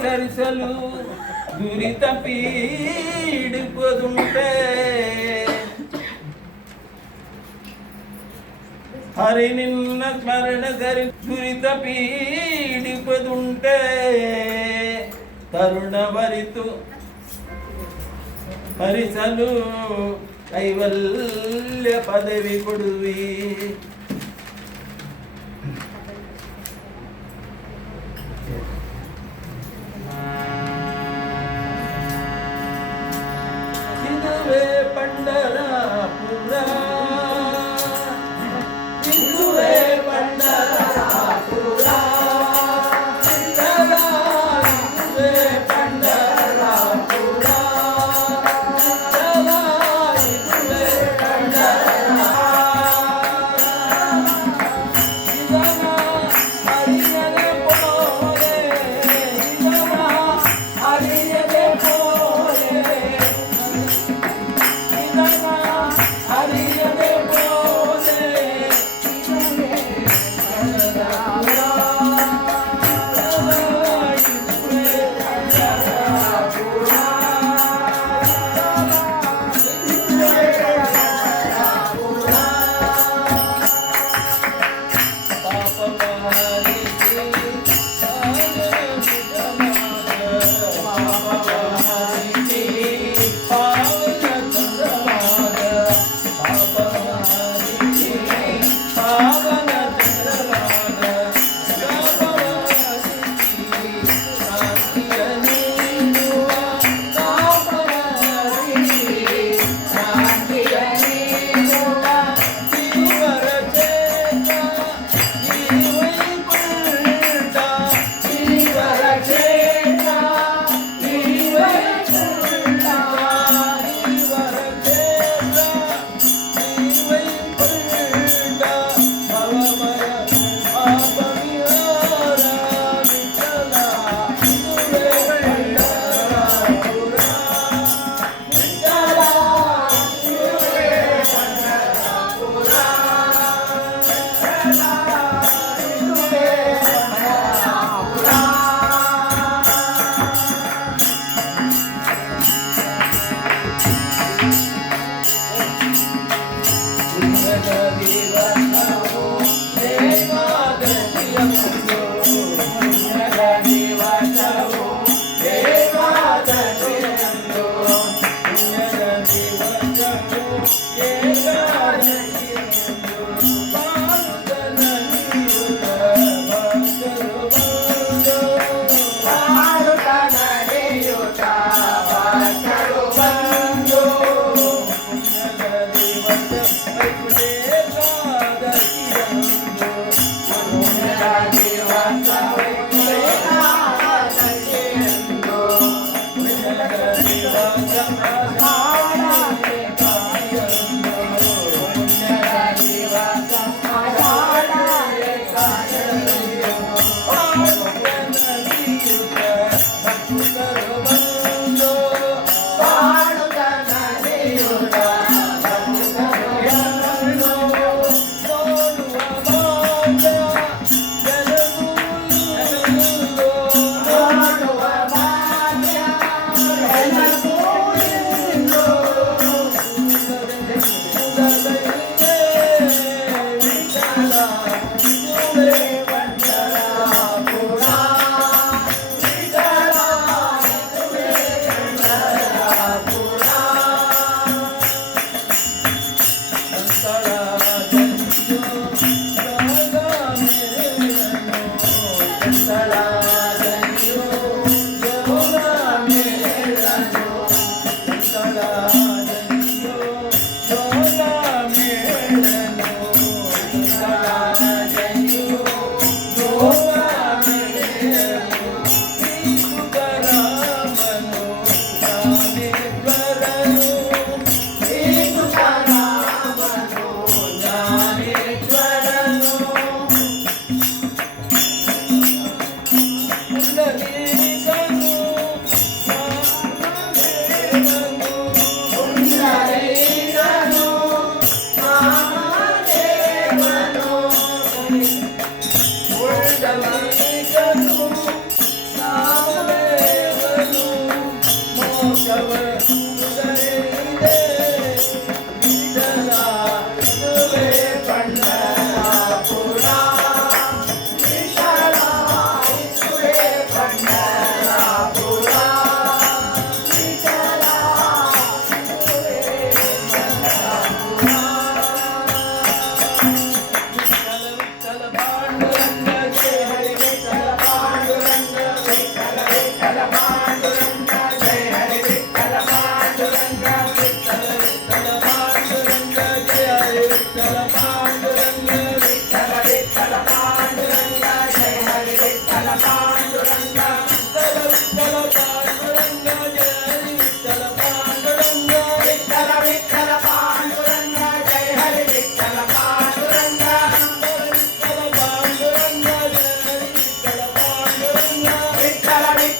ಸರಿಸಲು ದುರಿತ ಪೀಡಿಪದುಂಟೆ ಹರಿ ನಿನ್ನ ಸ್ಮರಣ ಸರಿ ದುರಿತ ಪೀಡಿಪದುಂಟೆ ತರುಣ ಬರಿತು ಹರಿಸಲು ಕೈವಲ್ಯ ಪದವಿ ಕೊಡುವಿ ಇದುವೇ ಪಂಡರಾಪುರ ಇದುವೇ ಪಂಡರಾಪುರ ಇದುವೇ ಪಂಡರಾಪುರ ಇದುವೇ ಪಂಡರಾಪುರ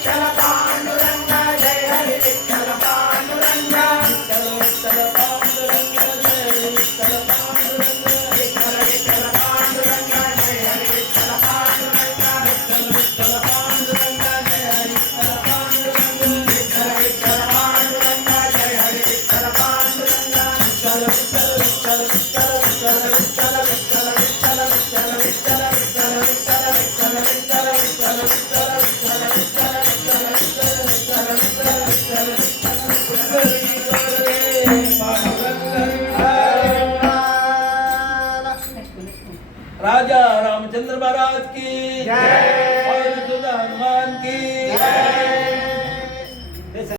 विठ्ठल पांडुरंग जय हरी विठ्ठल पांडुरंग विठ्ठल विठ्ठल पांडुरंग जय विठ्ठल पांडुरंग विठ्ठल विठ्ठल पांडुरंग जय हरी विठ्ठल पांडुरंग विठ्ठल विठ्ठल पांडुरंग जय विठ्ठल पांडुरंग विठ्ठल विठ्ठल पांडुरंग जय हरी विठ्ठल पांडुरंग विठ्ठल विठ्ठल विठ्ठल विठ्ठल विठ्ठल विठ्ठल विठ्ठल विठ्ठल विठ्ठल विठ्ठल विठ्ठल विठ्ठल विठ्ठल विठ्ठल विठ्ठल राजा रामचंद्र महाराज की जय। और हनुमान की